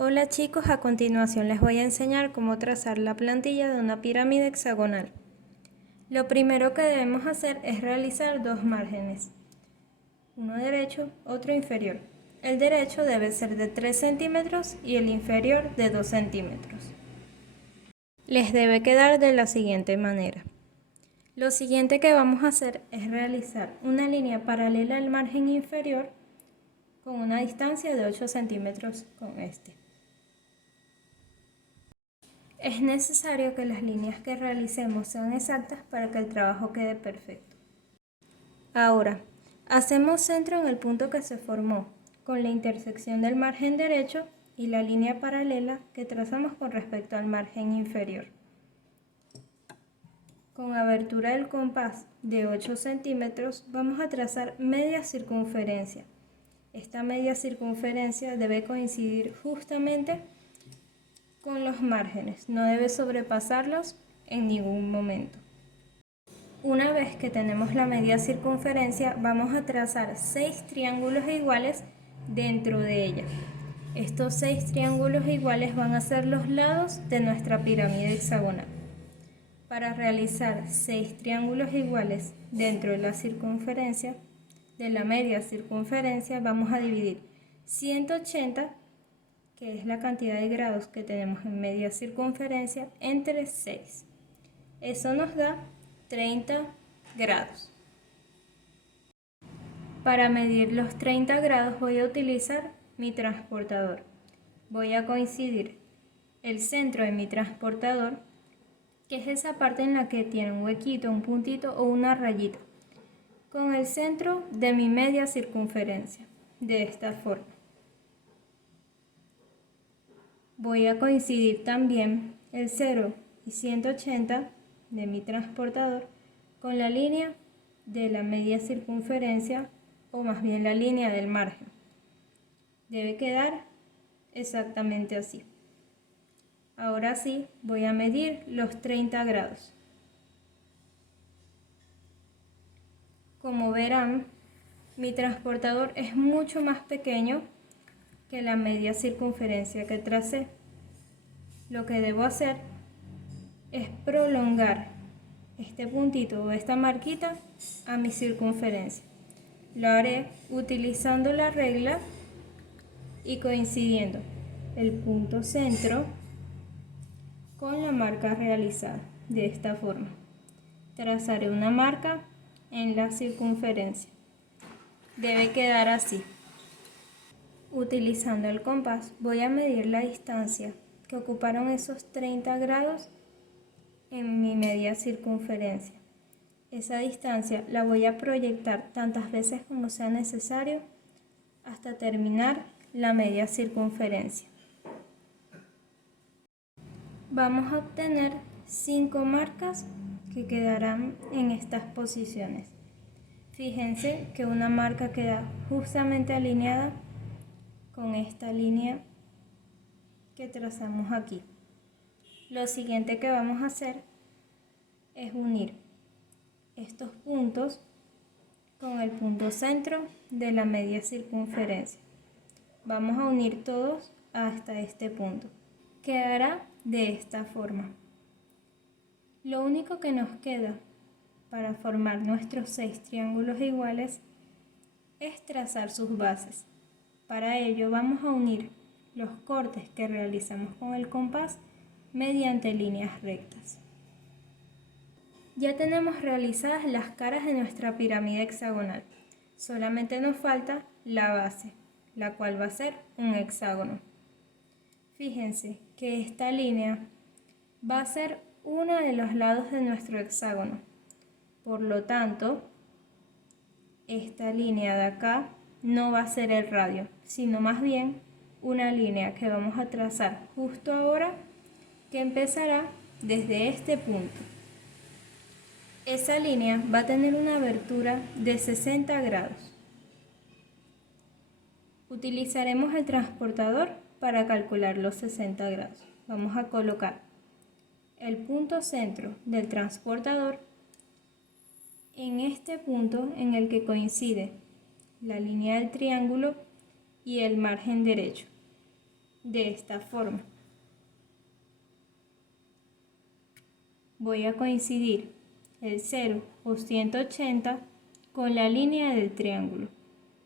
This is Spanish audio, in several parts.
Hola chicos, a continuación les voy a enseñar cómo trazar la plantilla de una pirámide hexagonal. Lo primero que debemos hacer es realizar dos márgenes, uno derecho, otro inferior. El derecho debe ser de 3 centímetros y el inferior de 2 centímetros. Les debe quedar de la siguiente manera. Lo siguiente que vamos a hacer es realizar una línea paralela al margen inferior con una distancia de 8 centímetros con este. Es necesario que las líneas que realicemos sean exactas para que el trabajo quede perfecto. Ahora, hacemos centro en el punto que se formó, con la intersección del margen derecho y la línea paralela que trazamos con respecto al margen inferior. Con abertura del compás de 8 centímetros vamos a trazar media circunferencia. Esta media circunferencia debe coincidir justamente con los márgenes, no debe sobrepasarlos en ningún momento. Una vez que tenemos la media circunferencia, vamos a trazar 6 triángulos iguales dentro de ella. Estos 6 triángulos iguales van a ser los lados de nuestra pirámide hexagonal. Para realizar 6 triángulos iguales dentro de la circunferencia, de la media circunferencia, vamos a dividir 180, que es la cantidad de grados que tenemos en media circunferencia, entre 6. Eso nos da 30 grados. Para medir los 30 grados voy a utilizar mi transportador. Voy a coincidir el centro de mi transportador, que es esa parte en la que tiene un huequito, un puntito o una rayita, con el centro de mi media circunferencia, de esta forma. Voy a coincidir también el 0 y 180 de mi transportador con la línea de la media circunferencia, o más bien la línea del margen. Debe quedar exactamente así. Ahora sí, voy a medir los 30 grados. Como verán, mi transportador es mucho más pequeño que la media circunferencia que tracé. Lo que debo hacer es prolongar este puntito o esta marquita a mi circunferencia. Lo haré utilizando la regla y coincidiendo el punto centro con la marca realizada. De esta forma, trazaré una marca en la circunferencia. Debe quedar así. Utilizando el compás voy a medir la distancia que ocuparon esos 30 grados en mi media circunferencia. Esa distancia la voy a proyectar tantas veces como sea necesario hasta terminar la media circunferencia. Vamos a obtener 5 marcas que quedarán en estas posiciones. Fíjense que una marca queda justamente alineada con esta línea que trazamos aquí. Lo siguiente que vamos a hacer es unir estos puntos con el punto centro de la media circunferencia. Vamos a unir todos hasta este punto. Quedará de esta forma. Lo único que nos queda para formar nuestros 6 triángulos iguales es trazar sus bases. Para ello vamos a unir los cortes que realizamos con el compás mediante líneas rectas. Ya tenemos realizadas las caras de nuestra pirámide hexagonal. Solamente nos falta la base, la cual va a ser un hexágono. Fíjense que esta línea va a ser uno de los lados de nuestro hexágono. Por lo tanto, esta línea de acá no va a ser el radio, sino más bien una línea que vamos a trazar justo ahora, que empezará desde este punto. Esa línea va a tener una abertura de 60 grados. Utilizaremos el transportador para calcular los 60 grados. Vamos a colocar el punto centro del transportador en este punto en el que coincide la línea del triángulo y el margen derecho. de esta forma. Voy a coincidir el 0 o 180 con la línea del triángulo.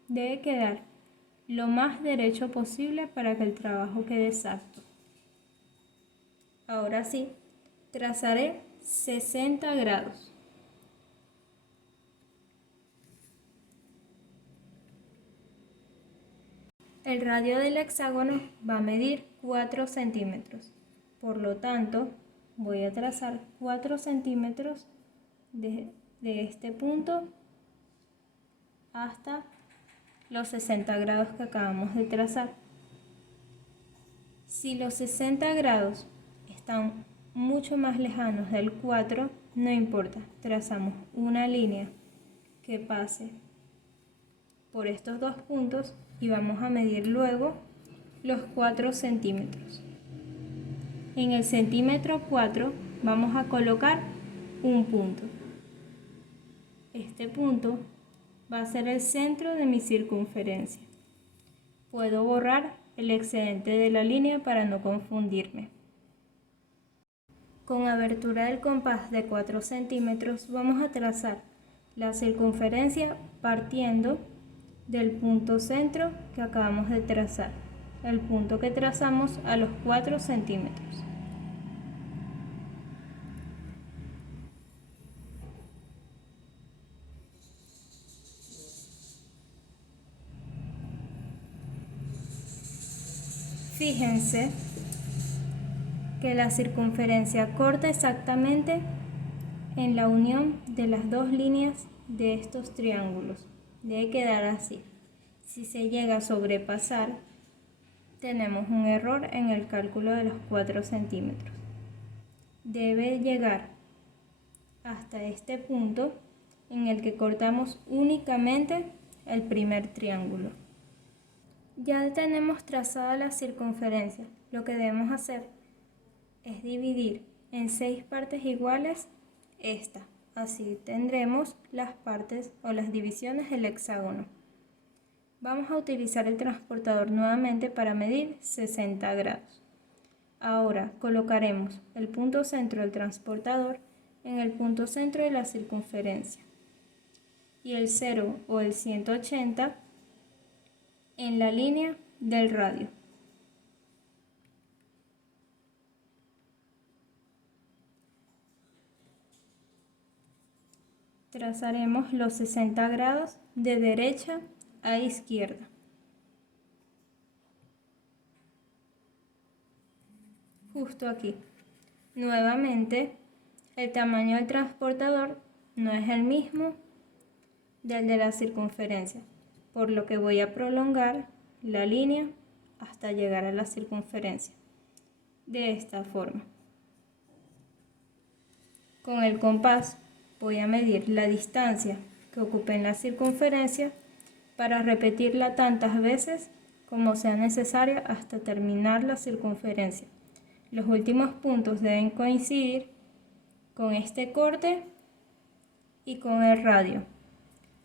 Debe quedar lo más derecho posible para que el trabajo quede exacto. Ahora sí, trazaré 60 grados. El radio del hexágono va a medir 4 centímetros. Por lo tanto, voy a trazar 4 centímetros de este punto hasta los 60 grados que acabamos de trazar. Si los 60 grados están mucho más lejanos del 4, no importa, trazamos una línea que pase por estos dos puntos y vamos a medir luego los 4 centímetros. En el centímetro 4 vamos a colocar un punto. Este punto va a ser el centro de mi circunferencia. Puedo borrar el excedente de la línea para no confundirme. Con abertura del compás de 4 centímetros vamos a trazar la circunferencia partiendo del punto centro que acabamos de trazar, el punto que trazamos a los 4 centímetros. Fíjense que la circunferencia corta exactamente en la unión de las dos líneas de estos triángulos. Debe quedar así. Si se llega a sobrepasar, tenemos un error en el cálculo de los 4 centímetros. Debe llegar hasta este punto en el que cortamos únicamente el primer triángulo. Ya tenemos trazada la circunferencia. Lo que debemos hacer es dividir en 6 partes iguales esta. Así tendremos las partes o las divisiones del hexágono. Vamos a utilizar el transportador nuevamente para medir 60 grados. Ahora colocaremos el punto centro del transportador en el punto centro de la circunferencia y el 0 o el 180 en la línea del radio. Trazaremos los 60 grados de derecha a izquierda. Justo aquí. Nuevamente, el tamaño del transportador no es el mismo del de la circunferencia, por lo que voy a prolongar la línea hasta llegar a la circunferencia. De esta forma. Con el compás voy a medir la distancia que ocupe en la circunferencia para repetirla tantas veces como sea necesaria hasta terminar la circunferencia. Los últimos puntos deben coincidir con este corte y con el radio.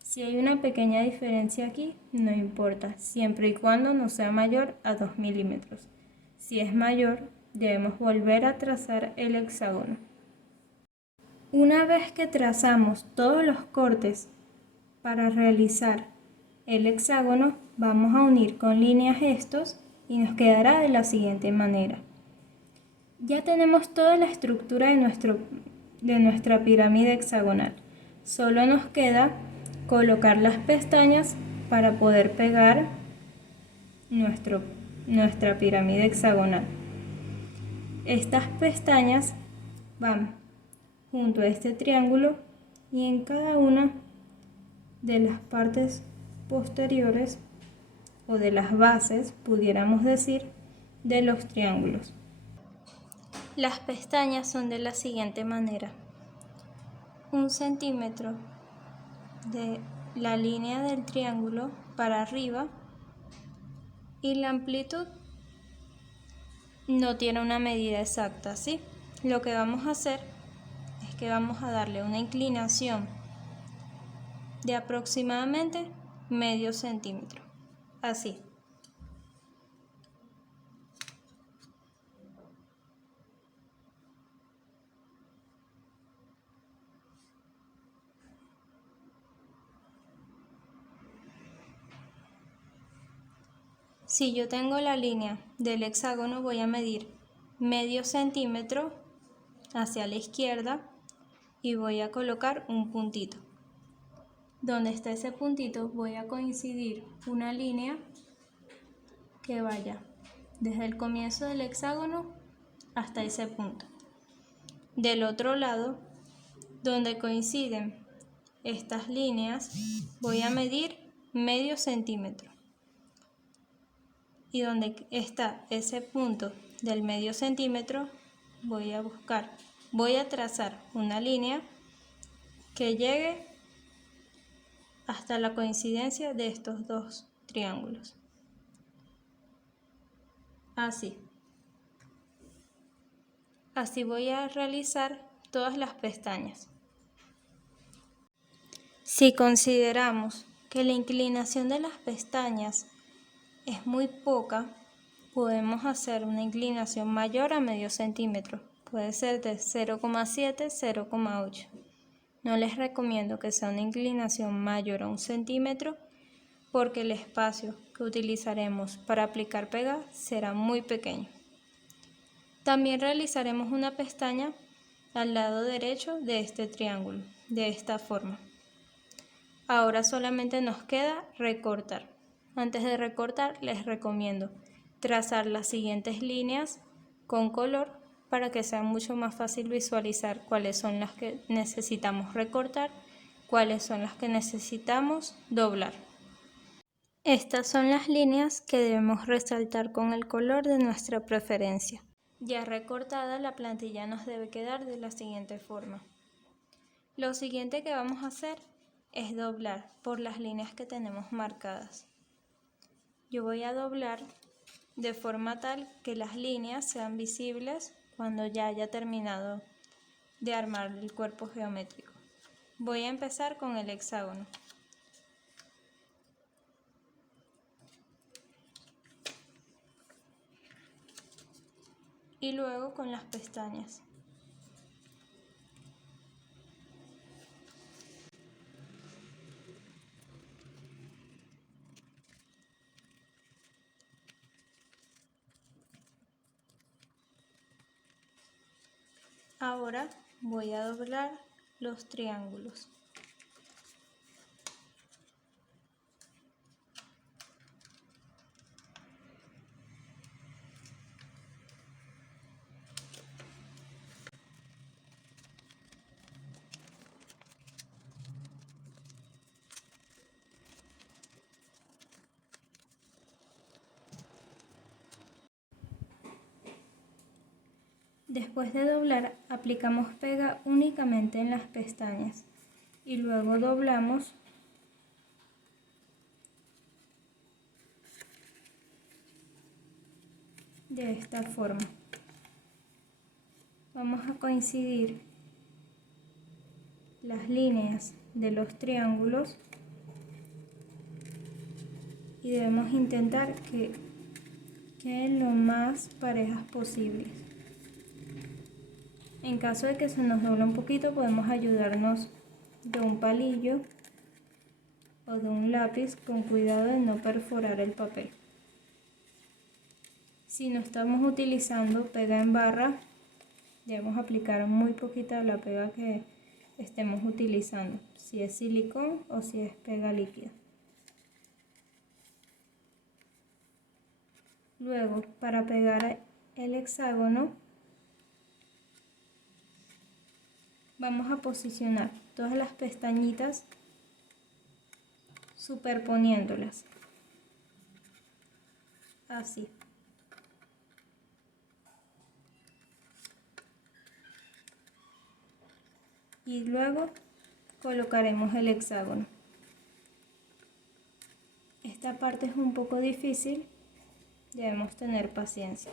Si hay una pequeña diferencia aquí, no importa, siempre y cuando no sea mayor a 2 milímetros. Si es mayor, debemos volver a trazar el hexágono. Una vez que trazamos todos los cortes para realizar el hexágono, vamos a unir con líneas estos y nos quedará de la siguiente manera. Ya tenemos toda la estructura de nuestra pirámide hexagonal. Solo nos queda colocar las pestañas para poder pegar nuestra pirámide hexagonal. Estas pestañas van junto a este triángulo y en cada una de las partes posteriores o de las bases, pudiéramos decir, de los triángulos. Las pestañas son de la siguiente manera: 1 centímetro de la línea del triángulo para arriba y la amplitud no tiene una medida exacta, ¿sí? Lo que vamos a hacer es que vamos a darle una inclinación de aproximadamente medio centímetro, así. Si yo tengo la línea del hexágono, voy a medir medio centímetro hacia la izquierda y voy a colocar un puntito. Donde está ese puntito voy a coincidir una línea que vaya desde el comienzo del hexágono hasta ese punto. Del otro lado, donde coinciden estas líneas, voy a medir medio centímetro. Y donde está ese punto del medio centímetro, voy a trazar una línea que llegue hasta la coincidencia de estos dos triángulos. Así voy a realizar todas las pestañas. Si consideramos que la inclinación de las pestañas es muy poca, podemos hacer una inclinación mayor a medio centímetro. Puede ser de 0,7, 0,8. No les recomiendo que sea una inclinación mayor a 1 centímetro porque el espacio que utilizaremos para aplicar pega será muy pequeño. También realizaremos una pestaña al lado derecho de este triángulo, de esta forma. Ahora solamente nos queda recortar. Antes de recortar, les recomiendo trazar las siguientes líneas con color para que sea mucho más fácil visualizar cuáles son las que necesitamos recortar, cuáles son las que necesitamos doblar. Estas son las líneas que debemos resaltar con el color de nuestra preferencia. Ya recortada, la plantilla nos debe quedar de la siguiente forma. Lo siguiente que vamos a hacer es doblar por las líneas que tenemos marcadas. Yo voy a doblar de forma tal que las líneas sean visibles cuando ya haya terminado de armar el cuerpo geométrico. Voy a empezar con el hexágono. Y luego con las pestañas. Ahora voy a doblar los triángulos. Después de doblar, aplicamos pega únicamente en las pestañas y luego doblamos de esta forma. Vamos a coincidir las líneas de los triángulos y debemos intentar que queden lo más parejas posibles. En caso de que se nos doble un poquito, podemos ayudarnos de un palillo o de un lápiz con cuidado de no perforar el papel. Si no estamos utilizando pega en barra, debemos aplicar muy poquita la pega que estemos utilizando, si es silicón o si es pega líquida. Luego, para pegar el hexágono, vamos a posicionar todas las pestañitas superponiéndolas, así. Y luego colocaremos el hexágono. Esta parte es un poco difícil, debemos tener paciencia.